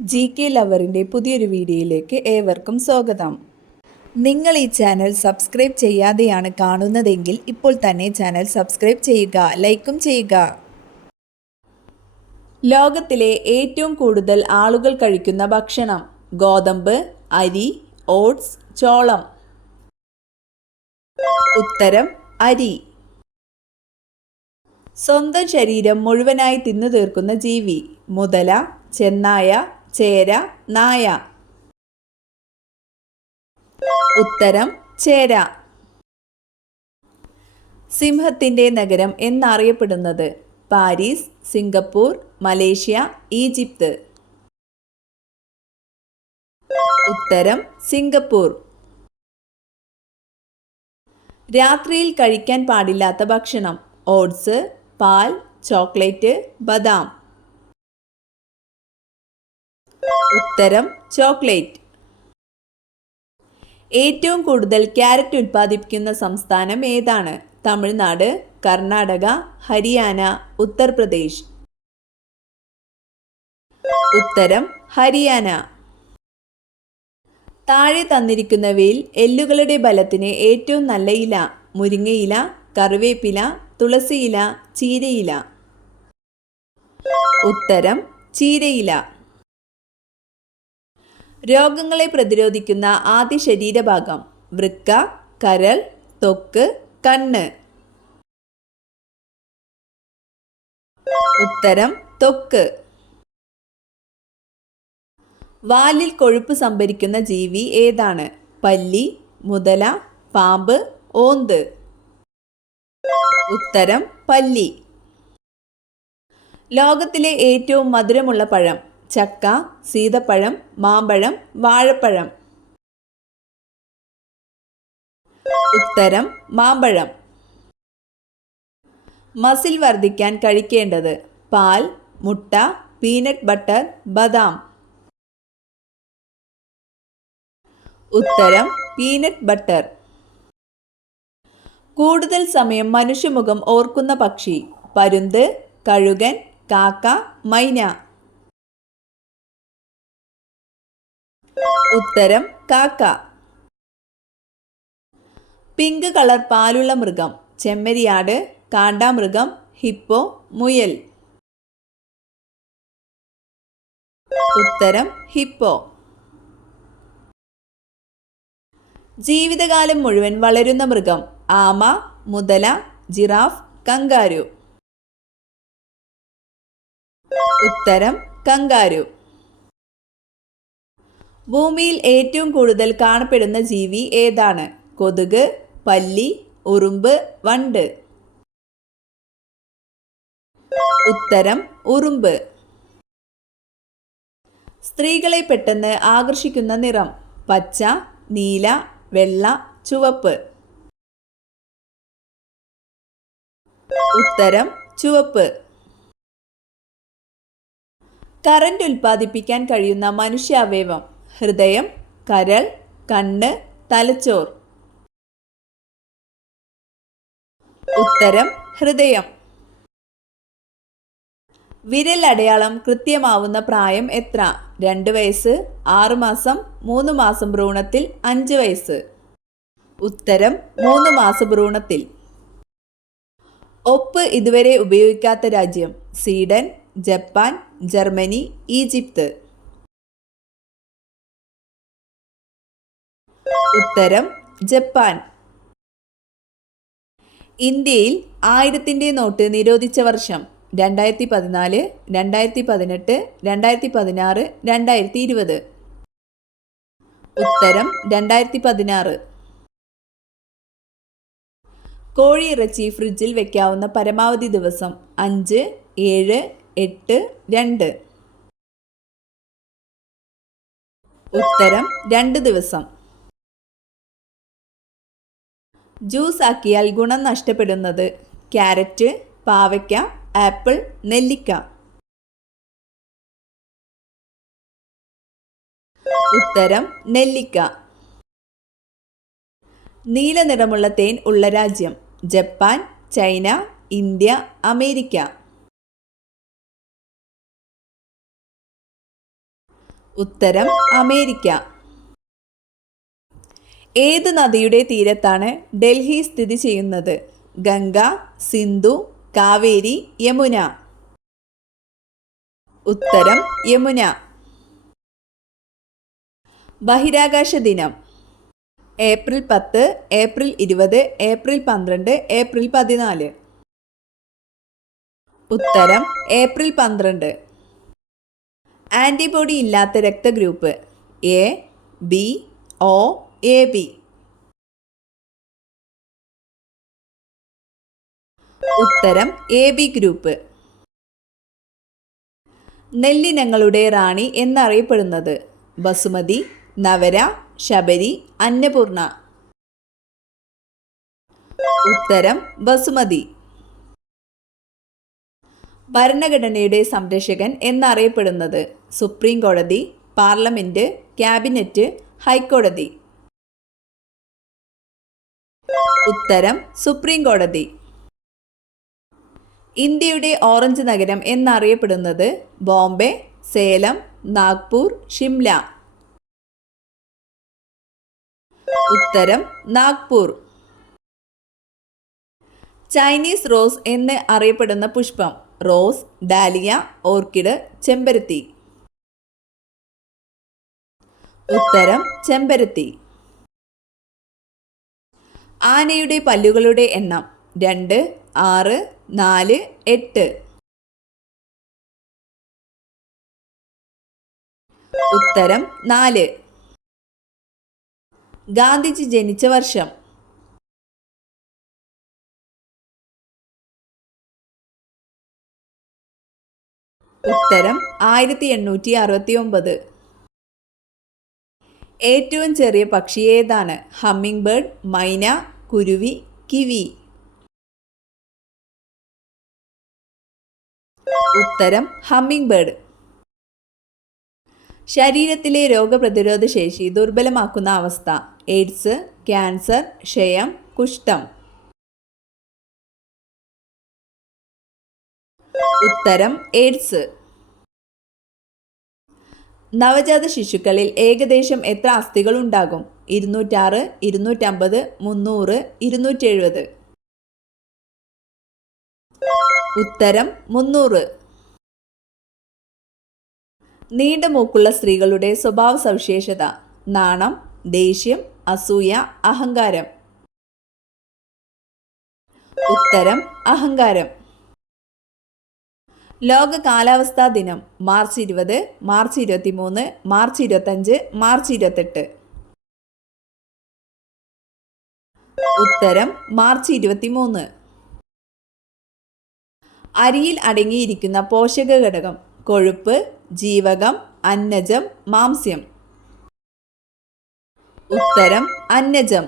GK ലവറിൻ്റെ പുതിയൊരു വീഡിയോയിലേക്ക് ഏവർക്കും സ്വാഗതം. നിങ്ങൾ ഈ ചാനൽ സബ്സ്ക്രൈബ് ചെയ്യാതെയാണ് കാണുന്നതെങ്കിൽ ഇപ്പോൾ തന്നെ ചാനൽ സബ്സ്ക്രൈബ് ചെയ്യുക, ലൈക്കും ചെയ്യുക. ലോകത്തിലെ ഏറ്റവും കൂടുതൽ ആളുകൾ കഴിക്കുന്ന ഭക്ഷണം: ഗോതമ്പ്, അരി, ഓട്സ്, ചോളം. ഉത്തരം അരി. സ്വന്തം ശരീരം മുഴുവനായി തിന്നു തീർക്കുന്ന ജീവി: മുതല, ചെന്നായ, ചേര, നായ. ഉത്തരം ചേര. സിംഹത്തിൻ്റെ നഗരം എന്നറിയപ്പെടുന്നത്: പാരീസ്, സിംഗപ്പൂർ, മലേഷ്യ, ഈജിപ്ത്. ഉത്തരം സിംഗപ്പൂർ. രാത്രിയിൽ കഴിക്കാൻ പാടില്ലാത്ത ഭക്ഷണം: ഓട്സ്, പാൽ, ചോക്ലേറ്റ്, ബദാം. ഉത്തരം ചോക്ലേറ്റ്. ഏറ്റവും കൂടുതൽ ക്യാരറ്റ് ഉൽപ്പാദിപ്പിക്കുന്ന സംസ്ഥാനം ഏതാണ്? തമിഴ്നാട്, കർണാടക, ഹരിയാന, ഉത്തർപ്രദേശ്. ഉത്തരം ഹരിയാന. താഴെ തന്നിരിക്കുന്നവയിൽ എല്ലുകളുടെ ബലത്തിന് ഏറ്റവും നല്ല ഇല: മുരിങ്ങയില, കറിവേപ്പില, തുളസിയില, ചീരയില. ഉത്തരം ചീരയില. രോഗങ്ങളെ പ്രതിരോധിക്കുന്ന ആദ്യ ശരീരഭാഗം: വൃക്ക, കരൾ, ത്വക്ക്, കണ്ണ്. ഉത്തരം ത്വക്ക്. വാലിൽ കൊഴുപ്പ് സംഭരിക്കുന്ന ജീവി ഏതാണ്? പല്ലി, മുതല, പാമ്പ്, ഓന്ത്. ഉത്തരം പല്ലി. ലോകത്തിലെ ഏറ്റവും മധുരമുള്ള പഴം: ചക്ക, സീതപ്പഴം, മാമ്പഴം, വാഴപ്പഴം. ഉത്തരം മാമ്പഴം. മസിൽ വർദ്ധിക്കാൻ കഴിക്കേണ്ടത്: പാൽ, മുട്ട, പീനട്ട് ബട്ടർ, ബദാം. ഉത്തരം പീനട്ട് ബട്ടർ. കൂടുതൽ സമയം മനുഷ്യമുഖം ഓർക്കുന്ന പക്ഷി: പരുന്ത്, കഴുകൻ, കാക്ക, മൈന. ഉത്തരം കാക്ക. പിങ്ക് കളർ പാലുള്ള മൃഗം: ചെമ്മരിയാട്, കാണ്ടാമൃഗം, ഹിപ്പോ, മുയൽ. ഉത്തരം ഹിപ്പോ. ജീവിതകാലം മുഴുവൻ വളരുന്ന മൃഗം: ആമ, മുതല, ജിറാഫ്, കങ്കാരു. ഉത്തരം കങ്കാരു. ഭൂമിയിൽ ഏറ്റവും കൂടുതൽ കാണപ്പെടുന്ന ജീവി ഏതാണ്? കൊതുക്, പല്ലി, ഉറുമ്പ്, വണ്ട്. ഉത്തരം ഉറുമ്പ്. സ്ത്രീകളെ പെട്ടെന്ന് ആകർഷിക്കുന്ന നിറം: പച്ച, നീല, വെള്ള, ചുവപ്പ്. ഉത്തരം ചുവപ്പ്. കറന്റ് ഉൽപ്പാദിപ്പിക്കാൻ കഴിയുന്ന മനുഷ്യാവയവം: ഹൃദയം, കരൾ, കണ്ണ്, തലച്ചോർ. ഉത്തരം ഹൃദയം. വിരൽ അടയാളം കൃത്യമാവുന്ന പ്രായം എത്ര? 2 വയസ്സ്, 6 മാസം, 3 മാസം ഭ്രൂണത്തിൽ, 5 വയസ്സ്. ഉത്തരം 3 മാസ ഭ്രൂണത്തിൽ. ഒപ്പ് ഇതുവരെ ഉപയോഗിക്കാത്ത രാജ്യം: സ്വീഡൻ, ജപ്പാൻ, ജർമ്മനി, ഈജിപ്ത്. ഉത്തരം ജപ്പാൻ. ഇന്ത്യയിൽ 1000-ന്റെ നോട്ട് നിരോധിച്ച വർഷം: 2014, 2018, 2016, 2020. ഉത്തരം 2016. കോഴിയിറച്ചി ഫ്രിഡ്ജിൽ വെക്കാവുന്ന പരമാവധി ദിവസം: 5, 7, 8, 2. ഉത്തരം 2 ദിവസം. ജ്യൂസ് ആക്കിയാൽ ഗുണം നഷ്ടപ്പെടുന്നത്: ക്യാരറ്റ്, പാവയ്ക്ക, ആപ്പിൾ, നെല്ലിക്ക. ഉത്തരം നെല്ലിക്ക. നീല നിറമുള്ള തേൻ ഉള്ള രാജ്യം: ജപ്പാൻ, ചൈന, ഇന്ത്യ, അമേരിക്ക. ഉത്തരം അമേരിക്ക. ഏത് നദിയുടെ തീരത്താണ് ഡൽഹി സ്ഥിതി ചെയ്യുന്നത്? ഗംഗ, സിന്ധു, കാവേരി, യമുന. ഉത്തരം യമുന. ബഹിരാകാശ ദിനം ഏപ്രിൽ 10, ഏപ്രിൽ 20, ഏപ്രിൽ 12, ഏപ്രിൽ 14. ഉത്തരം ഏപ്രിൽ 12. ആൻറ്റിബോഡി ഇല്ലാത്ത രക്തഗ്രൂപ്പ് A, B, O, A B. ഉത്തരം എ ബി ഗ്രൂപ്പ്. നെല്ലിനങ്ങളുടെ റാണി എന്നറിയപ്പെടുന്നത്? ബസുമതി, നവര, ശബരി, അന്നപൂർണ. ഉത്തരം ബസുമതി. ഭരണഘടനയുടെ സംരക്ഷകൻ എന്നറിയപ്പെടുന്നത്? സുപ്രീം കോടതി, പാർലമെന്റ്, ക്യാബിനറ്റ്, ഹൈക്കോടതി. ഉത്തരം സുപ്രീം കോടതി. ഇന്ത്യയുടെ ഓറഞ്ച് നഗരം എന്നറിയപ്പെടുന്നത്? ബോംബെ, സേലം, നാഗ്പൂർ, ഷിംല. ഉത്തരം നാഗ്പൂർ. ചൈനീസ് റോസ് എന്ന് അറിയപ്പെടുന്ന പുഷ്പം? റോസ്, ഡാലിയ, ഓർക്കിഡ്, ചെമ്പരത്തി. ഉത്തരം ചെമ്പരത്തി. ആനയുടെ പല്ലുകളുടെ എണ്ണം? 2, 6, 4, 8. ഉത്തരം 4. ഗാന്ധിജി ജനിച്ച വർഷം? ഉത്തരം 1869. ഏറ്റവും ചെറിയ പക്ഷി ഏതാണ്? ഹമ്മിങ് ബേർഡ്, മൈന, കുരുവി, കിവി. ഉത്തരം ഹമ്മിങ് ബേർഡ്. ശരീരത്തിലെ രോഗപ്രതിരോധ ശേഷി ദുർബലമാക്കുന്ന അവസ്ഥ? എയ്ഡ്സ്, ക്യാൻസർ, ക്ഷയം, കുഷ്ഠം. ഉത്തരം എയ്ഡ്സ്. നവജാത ശിശുക്കളിൽ ഏകദേശം എത്ര അസ്ഥികൾ ഉണ്ടാകും? 206, 250, 300, 270. ഉത്തരം 300. നീണ്ട മൂക്കുള്ള സ്ത്രീകളുടെ സ്വഭാവ സവിശേഷത? നാണം, ദേഷ്യം, അസൂയ, അഹങ്കാരം. ഉത്തരം അഹങ്കാരം. ലോക കാലാവസ്ഥാ ദിനം മാർച്ച് 20, മാർച്ച് 23, മാർച്ച് 25, മാർച്ച് 28. ഉത്തരം മാർച്ച് 23. അരിയിൽ അടങ്ങിയിരിക്കുന്ന പോഷക ഘടകം? കൊഴുപ്പ്, ജീവകം, അന്നജം, മാംസ്യം. ഉത്തരം അന്നജം.